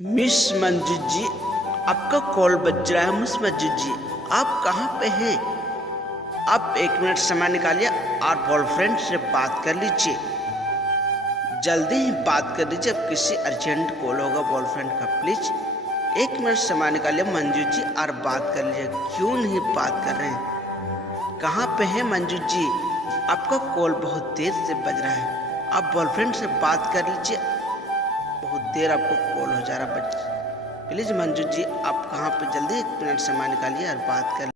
Miss Manju ji, आपका call बज रहा है। मिस मंजू जी, आप कहाँ पे हैं? आप 1 मिनट समय निकालिए और बॉयफ्रेंड से बात कर लीजिए। जल्दी ही बात कर लीजिए, अब किसी अर्जेंट कॉल होगा बॉयफ्रेंड का। प्लीज 1 मिनट समय निकालिए मंजू जी और बात कर लीजिए। क्यों नहीं बात कर रहे हैं? कहाँ पे हैं मंजू जी? आपका कॉल बहुत देर से बज रहा है, आप बॉयफ्रेंड से बात कर लीजिए। बहुत देर आपको कॉल हो जा रहा है। प्लीज़ मंजू जी, आप कहाँ पे? जल्दी 1 मिनट समय निकालिए और बात कर